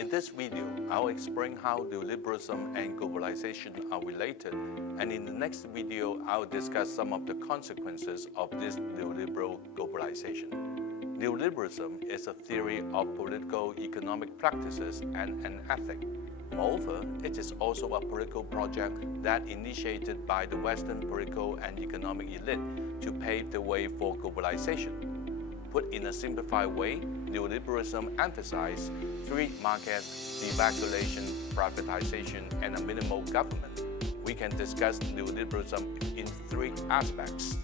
In this video, I'll explain how neoliberalism and globalization are related, and in the next video, I'll discuss some of the consequences of this neoliberal globalization. Neoliberalism is a theory of political economic practices and an ethic. Moreover, it is also a political project that initiated by the Western political and economic elite to pave the way for globalization. Put in a simplified way, neoliberalism emphasizes free markets, deregulation, privatization, and a minimal government. We can discuss neoliberalism in three aspects.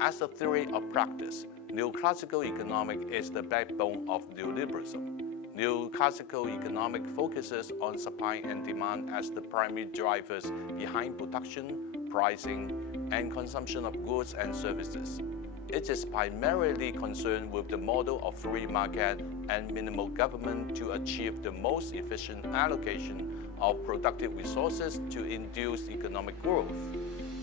As a theory of practice, neoclassical economics is the backbone of neoliberalism. Neoclassical economics focuses on supply and demand as the primary drivers behind production, pricing, and consumption of goods and services. It is primarily concerned with the model of free market and minimal government to achieve the most efficient allocation of productive resources to induce economic growth.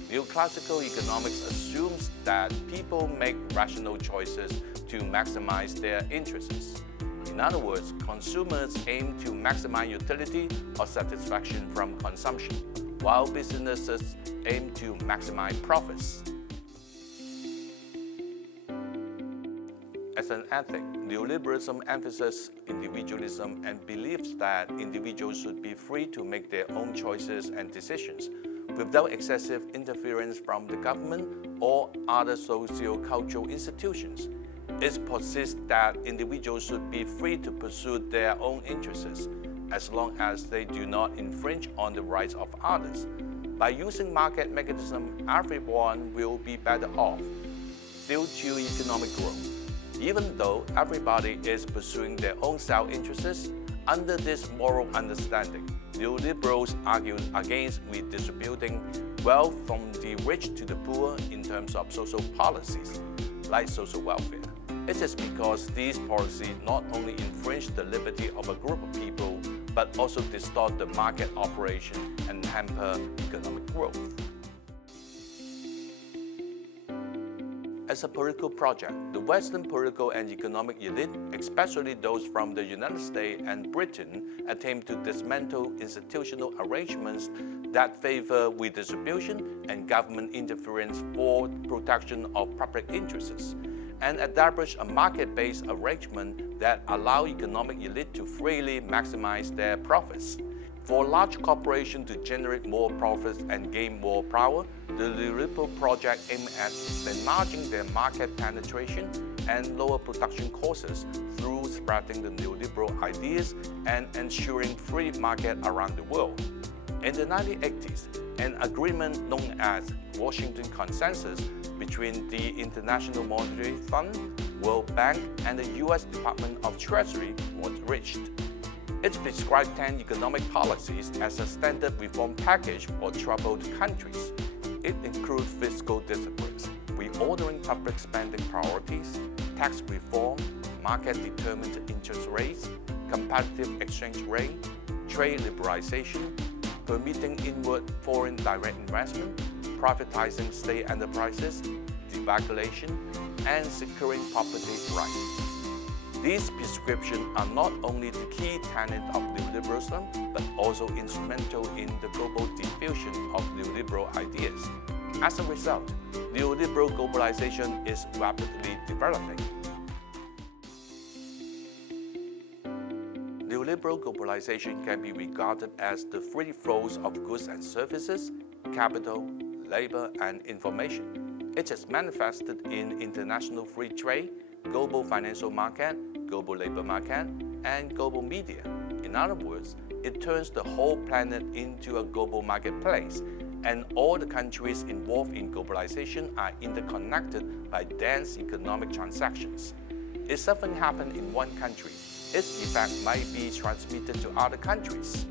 Neoclassical economics assumes that people make rational choices to maximize their interests. In other words, consumers aim to maximize utility or satisfaction from consumption, while businesses aim to maximize profits. As an ethic, neoliberalism emphasizes individualism and believes that individuals should be free to make their own choices and decisions without excessive interference from the government or other socio-cultural institutions. It persists that individuals should be free to pursue their own interests, as long as they do not infringe on the rights of others. By using market mechanisms, everyone will be better off due to economic growth. Even though everybody is pursuing their own self-interests, under this moral understanding, neoliberals argue against redistributing wealth from the rich to the poor in terms of social policies, like social welfare. It is because these policies not only infringe the liberty of a group of people, but also distort the market operation and hamper economic growth. As a political project, the Western political and economic elite, especially those from the United States and Britain, attempt to dismantle institutional arrangements that favor redistribution and government interference for protection of public interests, and establish a market-based arrangement that allow economic elite to freely maximize their profits. For large corporations to generate more profits and gain more power, the neoliberal project aims at enlarging their market penetration and lower production costs through spreading the neoliberal ideas and ensuring free market around the world. In the 1980s, an agreement known as Washington Consensus between the International Monetary Fund, World Bank, and the U.S. Department of Treasury was reached. It prescribed 10 economic policies as a standard reform package for troubled countries. It includes fiscal disciplines, reordering public spending priorities, tax reform, market-determined interest rates, competitive exchange rate, trade liberalization, permitting inward foreign direct investment, privatizing state enterprises, deregulation, and securing property rights. These prescriptions are not only the key tenet of neoliberalism, but also instrumental in the global diffusion of neoliberal ideas. As a result, neoliberal globalization is rapidly developing. Neoliberal globalization can be regarded as the free flows of goods and services, capital, labor, and information. It is manifested in international free trade, global financial market, global labor market, and global media. In other words, it turns the whole planet into a global marketplace, and all the countries involved in globalization are interconnected by dense economic transactions. If something happens in one country, its effect might be transmitted to other countries.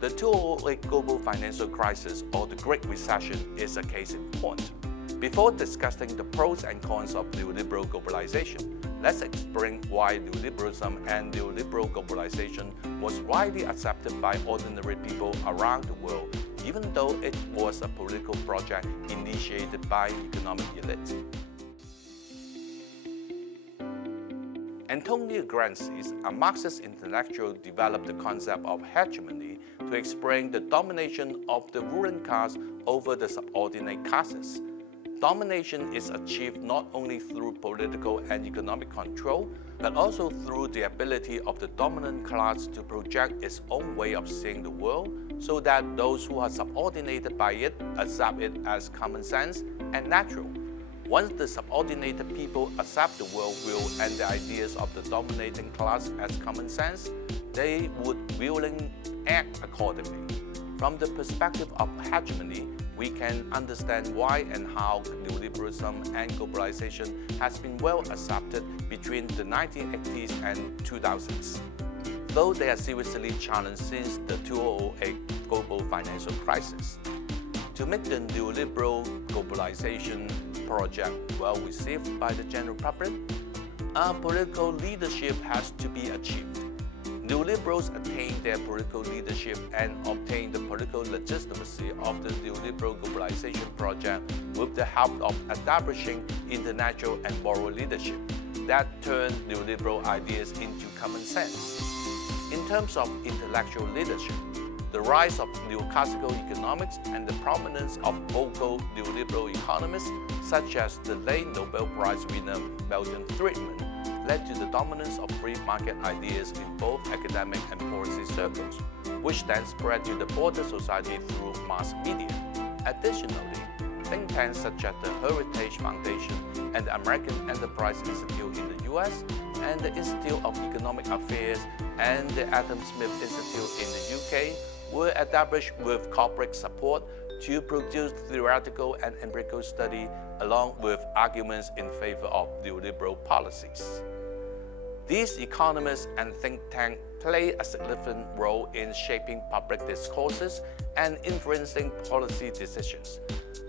The 2008 global financial crisis or the Great Recession is a case in point. Before discussing the pros and cons of neoliberal globalization, let's explain why neoliberalism and neoliberal globalization was widely accepted by ordinary people around the world, even though it was a political project initiated by economic elite. Antonio Gramsci, a Marxist intellectual, developed the concept of hegemony to explain the domination of the ruling class over the subordinate classes. Domination is achieved not only through political and economic control, but also through the ability of the dominant class to project its own way of seeing the world, so that those who are subordinated by it accept it as common sense and natural. Once the subordinated people accept the world view and the ideas of the dominating class as common sense, they would willingly act accordingly. From the perspective of hegemony, we can understand why and how neoliberalism and globalization has been well accepted between the 1980s and 2000s, though they are seriously challenged since the 2008 global financial crisis. To make the neoliberal globalization project well received by the general public, a political leadership has to be achieved. Neoliberals attain their political leadership and obtain the political legitimacy of the neoliberal globalization project with the help of establishing international and moral leadership that turn neoliberal ideas into common sense. In terms of intellectual leadership, the rise of neoclassical economics and the prominence of vocal neoliberal economists such as the late Nobel Prize winner Milton Friedman led to the dominance of free market ideas in both academic and policy circles, which then spread to the broader society through mass media. Additionally, think tanks such as the Heritage Foundation and the American Enterprise Institute in the US, and the Institute of Economic Affairs and the Adam Smith Institute in the UK were established with corporate support to produce theoretical and empirical study along with arguments in favor of neoliberal policies. These economists and think tanks play a significant role in shaping public discourses and influencing policy decisions.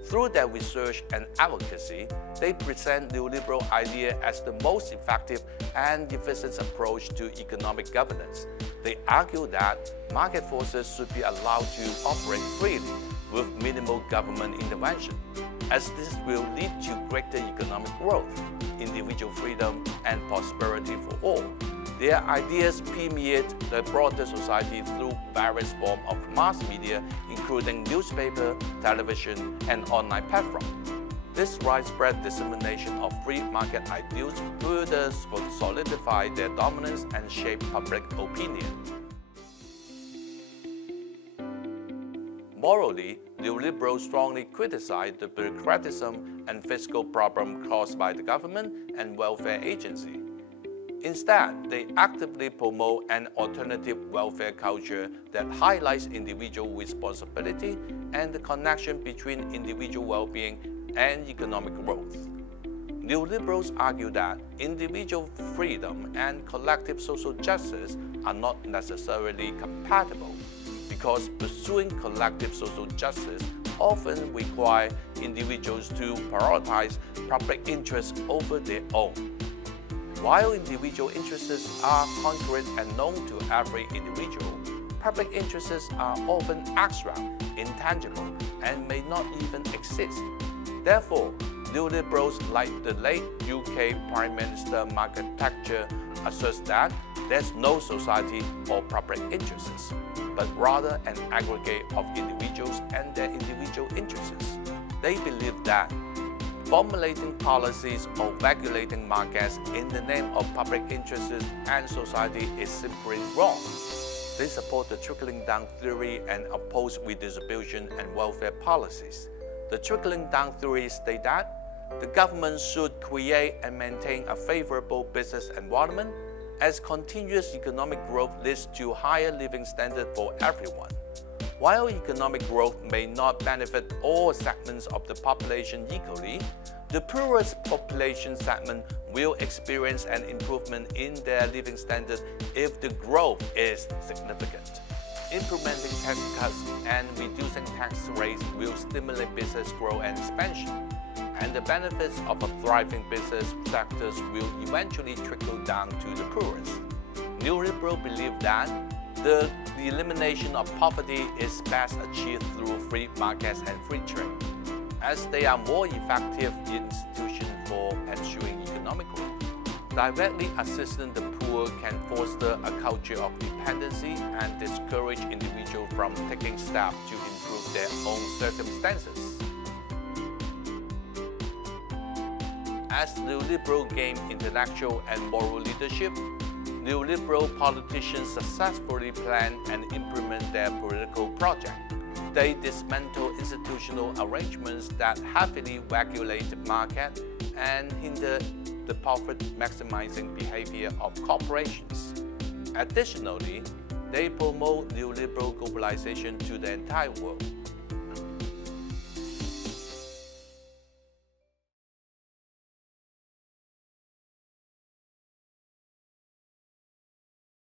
Through their research and advocacy, they present neoliberal idea as the most effective and efficient approach to economic governance. They argue that market forces should be allowed to operate freely with minimal government intervention, as this will lead to greater economic growth, individual freedom, and prosperity for all. Their ideas permeate the broader society through various forms of mass media, including newspaper, television, and online platforms. This widespread dissemination of free market ideals further solidify their dominance and shape public opinion. Morally, neoliberals strongly criticize the bureaucratism and fiscal problem caused by the government and welfare agency. Instead, they actively promote an alternative welfare culture that highlights individual responsibility and the connection between individual well-being and economic growth. Neoliberals argue that individual freedom and collective social justice are not necessarily compatible, because pursuing collective social justice often requires individuals to prioritize public interests over their own. While individual interests are concrete and known to every individual, public interests are often abstract, intangible, and may not even exist. Therefore, neoliberals like the late UK Prime Minister Margaret Thatcher asserts that there's no society or public interests, but rather an aggregate of individuals and their individual interests. They believe that formulating policies or regulating markets in the name of public interests and society is simply wrong. They support the trickling-down theory and oppose redistribution and welfare policies. The trickling-down theory states that the government should create and maintain a favorable business environment, as continuous economic growth leads to higher living standards for everyone. While economic growth may not benefit all segments of the population equally, the poorest population segment will experience an improvement in their living standard if the growth is significant. Implementing tax cuts and reducing tax rates will stimulate business growth and expansion, and the benefits of a thriving business sectors will eventually trickle down to the poorest. Neoliberals believe that the elimination of poverty is best achieved through free markets and free trade, as they are more effective institutions for ensuring economic growth. Directly assisting the poor can foster a culture of dependency and discourage individuals from taking steps to improve their own circumstances. As neoliberals gain intellectual and moral leadership, neoliberal politicians successfully plan and implement their political project. They dismantle institutional arrangements that heavily regulate the market and hinder the profit-maximizing behavior of corporations. Additionally, they promote neoliberal globalization to the entire world.